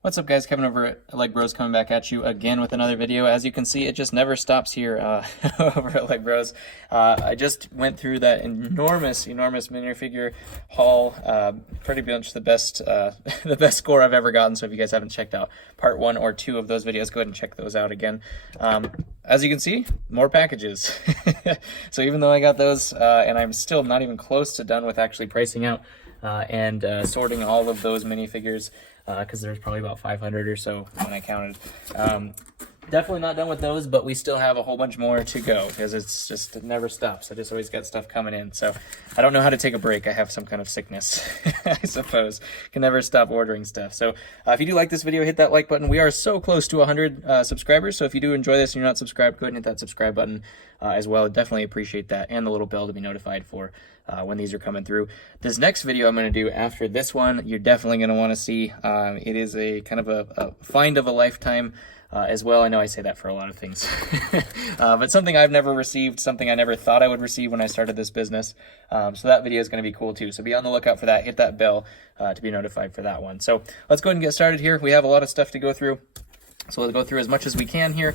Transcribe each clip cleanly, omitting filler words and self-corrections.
What's up, guys? Kevin over at LEGbrOs coming back at you again with another video. As you can see, it just never stops here over at LEGbrOs. I just went through that enormous minifigure haul. Pretty much the best the best score I've ever gotten. So if you guys haven't checked out part 1 or 2 of those videos, go ahead and check those out again. As you can see, more packages. So even though I got those, and I'm still not even close to done with actually pricing out and sorting all of those minifigures, because there's probably about 500 or so when I counted. Definitely not done with those, but we still have a whole bunch more to go because it never stops. I just always got stuff coming in. So I don't know how to take a break. I have some kind of sickness, I suppose. Can never stop ordering stuff. So if you do like this video, hit that like button. We are so close to 100 subscribers. So if you do enjoy this and you're not subscribed, go ahead and hit that subscribe button as well. Definitely appreciate that, and the little bell to be notified for when these are coming through. This next video I'm going to do after this one, you're definitely going to want to see. It is a kind of a find of a lifetime as well. I know I say that for a lot of things, but something I've never received, something I never thought I would receive when I started this business. So that video is going to be cool too. So be on the lookout for that. Hit that bell to be notified for that one. So let's go ahead and get started here. We have a lot of stuff to go through. So we'll go through as much as we can here.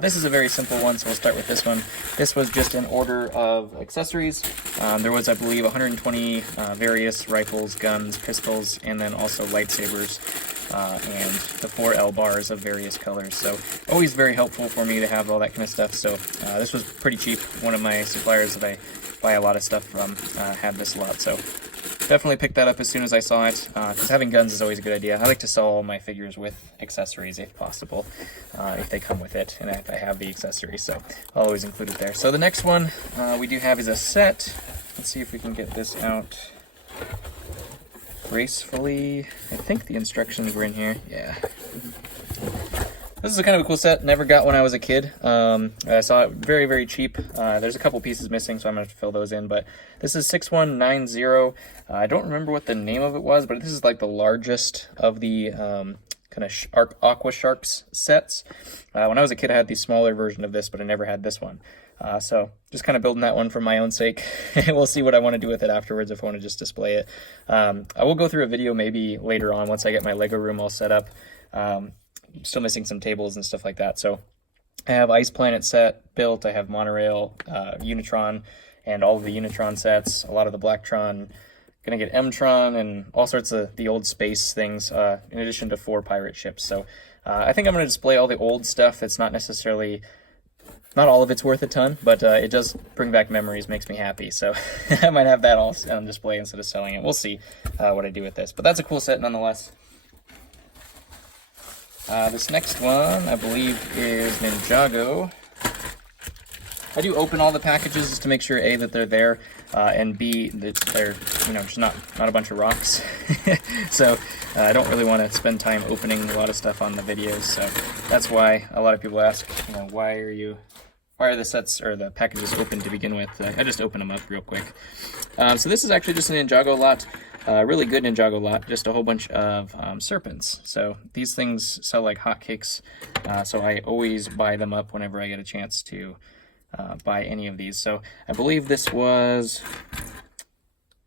This is a very simple one, so we'll start with this one. This was just an order of accessories. There was, I believe, 120 various rifles, guns, pistols, and then also lightsabers, and the 4 L bars of various colors. So always very helpful for me to have all that kind of stuff. So this was pretty cheap. One of my suppliers that I buy a lot of stuff from had this a lot. So definitely picked that up as soon as I saw it, because having guns is always a good idea. I like to sell all my figures with accessories if possible, if they come with it, and if I have the accessories, so I'll always include it there. So the next one we do have is a set. Let's see if we can get this out gracefully. I think the instructions were in here. Yeah. This is a kind of a cool set. Never got when I was a kid. I saw it very, very cheap. There's a couple pieces missing, so I'm going to have to fill those in. But this is 6190. I don't remember what the name of it was, but this is like the largest of the kind of Aqua Sharks sets. When I was a kid, I had the smaller version of this, but I never had this one. So just kind of building that one for my own sake. We'll see what I want to do with it afterwards, if I want to just display it. I will go through a video maybe later on once I get my Lego room all set up. Still missing some tables and stuff like that. So I have Ice Planet set built. I have Monorail, Unitron, and all of the Unitron sets. A lot of the Blacktron. Gonna get Mtron and all sorts of the old space things, in addition to 4 pirate ships. So I think I'm gonna display all the old stuff. It's not necessarily, not all of it's worth a ton, but it does bring back memories, makes me happy. So I might have that all on display instead of selling it. We'll see what I do with this. But that's a cool set nonetheless. This next one, I believe, is Ninjago. I do open all the packages just to make sure, A, that they're there, and B, that they're, just not a bunch of rocks. So I don't really want to spend time opening a lot of stuff on the videos. So that's why a lot of people ask, why are the sets or the packages open to begin with? I just open them up real quick. So this is actually just a Ninjago lot. Really good Ninjago lot, just a whole bunch of serpents. So these things sell like hotcakes, so I always buy them up whenever I get a chance to buy any of these. So I believe this was,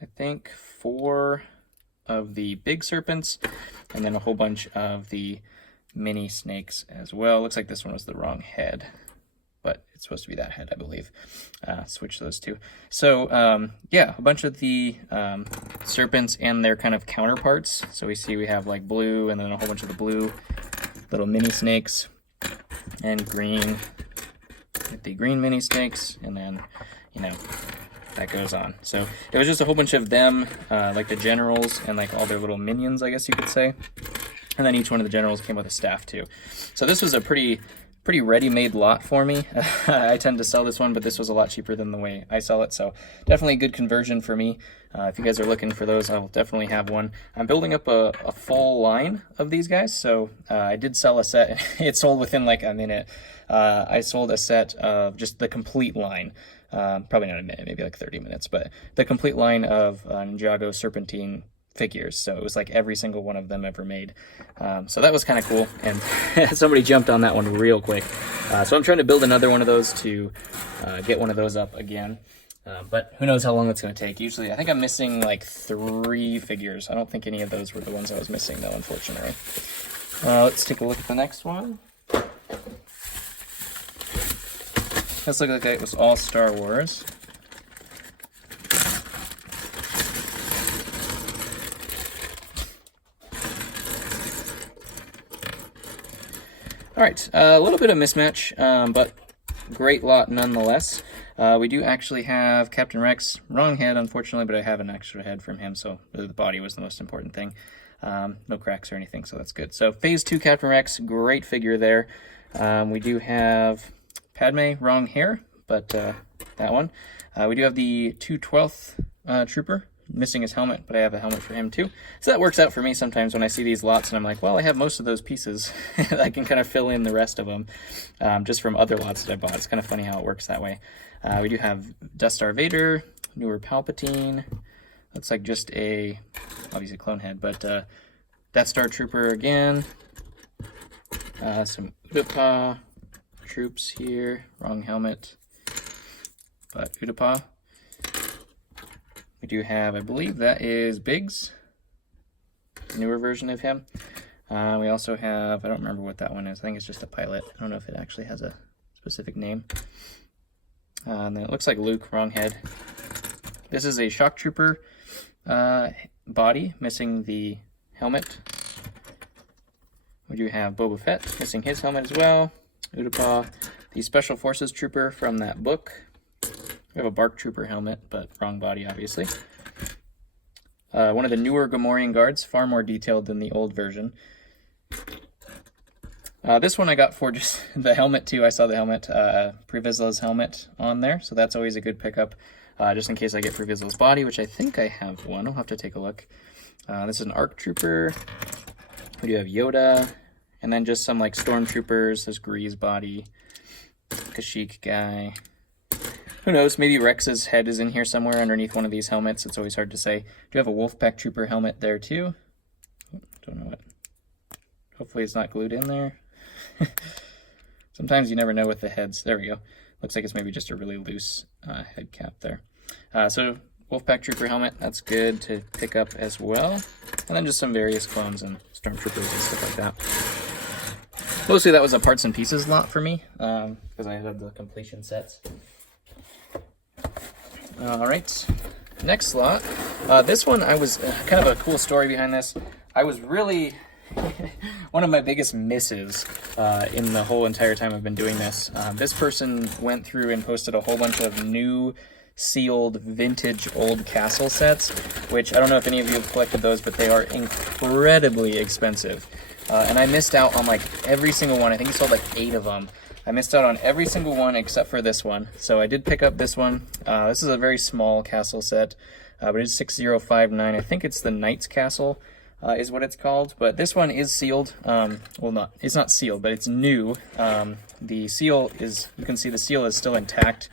I think, 4 of the big serpents, and then a whole bunch of the mini snakes as well. Looks like this one was the wrong head, but it's supposed to be that head, I believe. Switch those two. So yeah, a bunch of the serpents and their kind of counterparts. So we have like blue, and then a whole bunch of the blue little mini snakes, and green with the green mini snakes, and then that goes on. So it was just a whole bunch of them, like the generals and like all their little minions, I guess you could say. And then each one of the generals came with a staff too. So this was a pretty ready-made lot for me. I tend to sell this one, but this was a lot cheaper than the way I sell it, so definitely a good conversion for me. If you guys are looking for those, I'll definitely have one. I'm building up a full line of these guys, so I did sell a set. It sold within like a minute. I sold a set of just the complete line. Probably not a minute, maybe like 30 minutes, but the complete line of Ninjago Serpentine figures. So it was like every single one of them ever made. So that was kind of cool, and somebody jumped on that one real quick. So I'm trying to build another one of those to get one of those up again. But who knows how long it's going to take. Usually, I think I'm missing like 3 figures. I don't think any of those were the ones I was missing though, unfortunately. Let's take a look at the next one. This looked like it was all Star Wars. All right, a little bit of mismatch, but great lot nonetheless. We do actually have Captain Rex, wrong head unfortunately, but I have an extra head from him, so the body was the most important thing. No cracks or anything, so that's good. So Phase 2 Captain Rex, great figure there. We do have Padme, wrong hair, but that one. We do have the 2/12th Trooper, missing his helmet, but I have a helmet for him too. So that works out for me sometimes when I see these lots and I'm like, well, I have most of those pieces. I can kind of fill in the rest of them just from other lots that I bought. It's kind of funny how it works that way. We do have Death Star Vader, newer Palpatine. Looks like just a, obviously clone head, but Death Star Trooper again. Some Utapau troops here, wrong helmet, but Utapau. We do have, I believe that is Biggs, newer version of him. We also have, I don't remember what that one is. I think it's just a pilot. I don't know if it actually has a specific name. And then it looks like Luke, wrong head. This is a shock trooper body, missing the helmet. We do have Boba Fett, missing his helmet as well. Utapau, the Special Forces trooper from that book. We have a Bark Trooper helmet, but wrong body, obviously. One of the newer Gamorrean guards, far more detailed than the old version. This one I got for just the helmet, too. I saw the helmet, Pre Vizsla's helmet on there, so that's always a good pickup, just in case I get Pre Vizsla's body, which I think I have one. I'll have to take a look. This is an ARC Trooper. We do have Yoda, and then just some, like, Stormtroopers. There's Gree's body, Kashyyyk guy. Who knows, maybe Rex's head is in here somewhere underneath one of these helmets. It's always hard to say. Do you have a Wolfpack Trooper helmet there too? Don't know what. Hopefully it's not glued in there. Sometimes you never know with the heads. There we go. Looks like it's maybe just a really loose head cap there. So Wolfpack Trooper helmet, that's good to pick up as well. And then just some various clones and Stormtroopers and stuff like that. Mostly that was a parts and pieces lot for me, because I had the completion sets. All right, next slot. This one, I was kind of a cool story behind this. I was really one of my biggest misses in the whole entire time I've been doing this. This person went through and posted a whole bunch of new sealed vintage old castle sets, which I don't know if any of you have collected those, but they are incredibly expensive. And I missed out on like every single one. I think he sold like 8 of them. I missed out on every single one except for this one. So I did pick up this one. This is a very small castle set, but it's 6059. I think it's the Knight's Castle is what it's called. But this one is sealed. Well, it's not sealed, but it's new. The seal is, you can see the seal is still intact.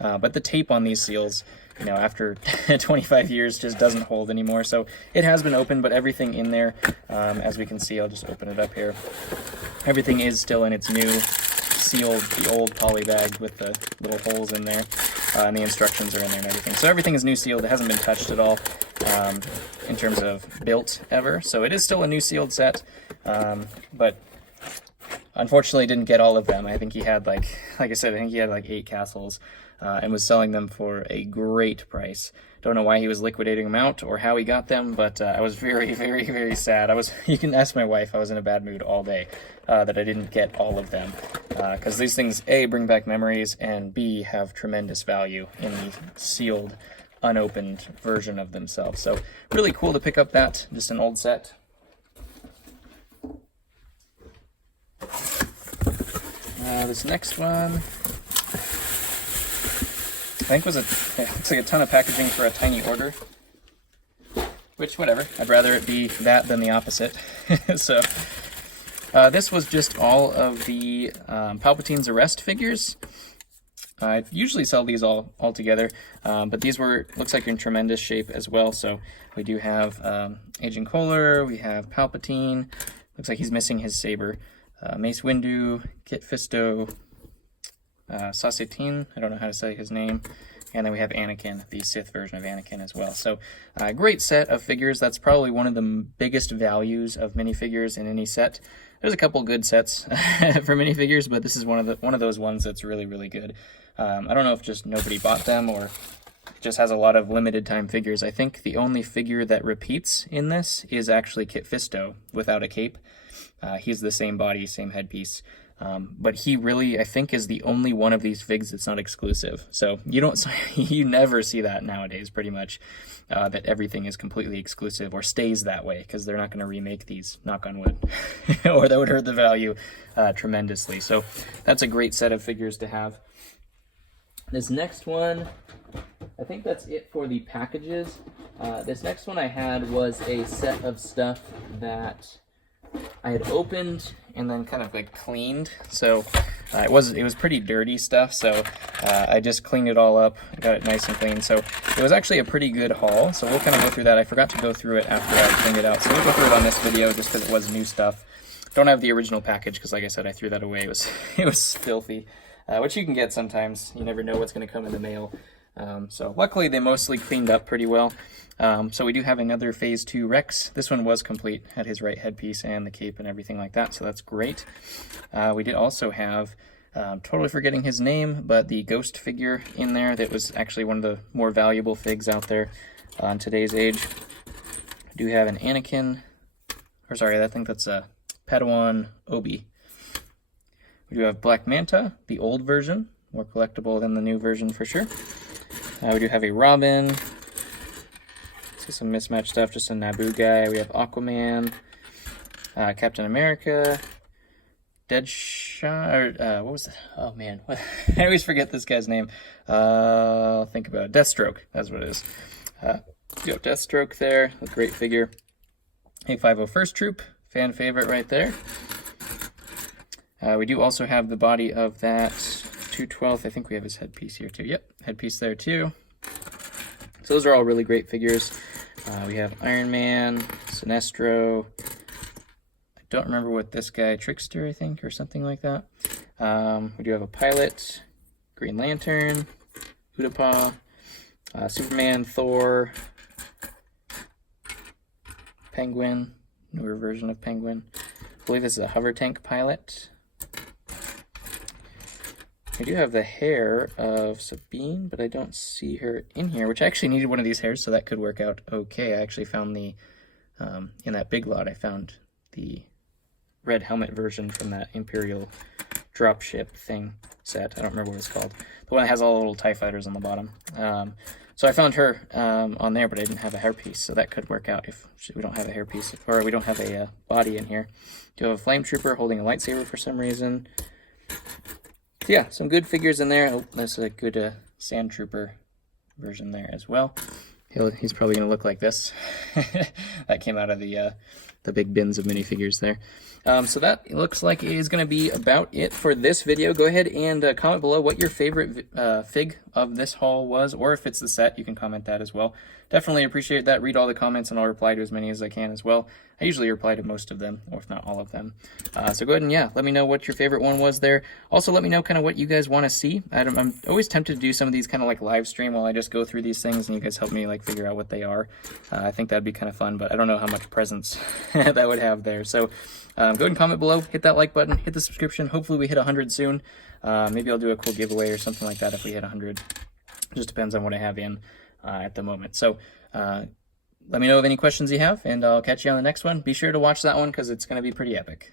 But the tape on these seals, you know, after 25 years just doesn't hold anymore. So it has been opened, but everything in there, as we can see, I'll just open it up here. Everything is still in its new sealed, the old poly bag with the little holes in there, and the instructions are in there and everything. So everything is new sealed. It hasn't been touched at all in terms of built ever. So it is still a new sealed set, but unfortunately didn't get all of them. I think he had like I said, I think he had like 8 castles and was selling them for a great price. Don't know why he was liquidating them out or how he got them, but I was very, very, very sad. You can ask my wife, I was in a bad mood all day that I didn't get all of them. Because these things, A, bring back memories, and B, have tremendous value in the sealed, unopened version of themselves. So really cool to pick up that, just an old set. This next one, I think looks like a ton of packaging for a tiny order, which, whatever, I'd rather it be that than the opposite. So this was just all of the Palpatine's arrest figures. I usually sell these all together, but these looks like in tremendous shape as well. So we do have Agent Kohler, we have Palpatine, looks like he's missing his saber, Mace Windu, Kit Fisto, Sasetine, I don't know how to say his name, And then we have Anakin, the Sith version of Anakin as well. So great set of figures. That's probably one of the biggest values of minifigures in any set. There's a couple good sets for minifigures, but this is one of those ones that's really, really good. I don't know if just nobody bought them or just has a lot of limited time figures. I think the only figure that repeats in this is actually Kit Fisto without a cape. He's the same body, same headpiece. But he really, I think, is the only one of these figs that's not exclusive. So you never see that nowadays, pretty much, that everything is completely exclusive or stays that way, because they're not going to remake these, knock on wood, or that would hurt the value tremendously. So that's a great set of figures to have. This next one, I think that's it for the packages. This next one I had was a set of stuff that I had opened and then kind of like cleaned. So it was pretty dirty stuff, so I just cleaned it all up, got it nice and clean. So it was actually a pretty good haul, so we'll kind of go through that. I forgot to go through it after I cleaned it out, so we'll go through it on this video just because it was new stuff. Don't have the original package because, like I said, I threw that away. It was filthy, which you can get sometimes. You never know what's going to come in the mail. So luckily they mostly cleaned up pretty well. So we do have another Phase 2 Rex. This one was complete, had his right headpiece and the cape and everything like that, so that's great. We did also have, totally forgetting his name, but the Ghost figure in there that was actually one of the more valuable figs out there on today's age. We do have an Anakin, or sorry, I think that's a Padawan Obi. We do have Black Manta, the old version, more collectible than the new version for sure. We do have a Robin. See some mismatched stuff, just a Naboo guy. We have Aquaman, Captain America, Deadshot, or what was that? Oh man, I always forget this guy's name. I'll think about it. Deathstroke, that's what it is. You have Deathstroke there, a great figure. A 501st Troop, fan favorite right there. We do also have the body of that 212th. I think we have his headpiece here too. Yep, headpiece there too. So those are all really great figures. We have Iron Man, Sinestro. I don't remember what this guy, Trickster, I think, or something like that. We do have a Pilot, Green Lantern, Utapau, Superman, Thor, Penguin, newer version of Penguin. I believe this is a hover tank pilot. I do have the hair of Sabine, but I don't see her in here, which I actually needed one of these hairs, so that could work out okay. I actually found the, in that big lot, I found the red helmet version from that Imperial dropship thing set. I don't remember what it's called. The one that has all the little TIE fighters on the bottom. So I found her on there, but I didn't have a hairpiece, so that could work out if we don't have a hairpiece, or we don't have a body in here. Do have a Flame Trooper holding a lightsaber for some reason. So yeah, some good figures in there. Oh, that's a good Sand Trooper version there as well. He's probably going to look like this. That came out of the big bins of minifigures there. So that looks like it is going to be about it for this video. Go ahead and comment below what your favorite fig of this haul was, or if it's the set, you can comment that as well. Definitely appreciate that. Read all the comments and I'll reply to as many as I can as well. I usually reply to most of them, or if not all of them. So go ahead and yeah, let me know what your favorite one was there. Also let me know kind of what you guys want to see. I'm always tempted to do some of these kind of like live stream while I just go through these things and you guys help me like figure out what they are. I think that'd be kind of fun, but I don't know how much presence that would have there. So go ahead and comment below, hit that like button, hit the subscription. Hopefully we hit 100 soon. Maybe I'll do a cool giveaway or something like that if we hit 100. Just depends on what I have in at the moment. So let me know of any questions you have, and I'll catch you on the next one. Be sure to watch that one because it's going to be pretty epic.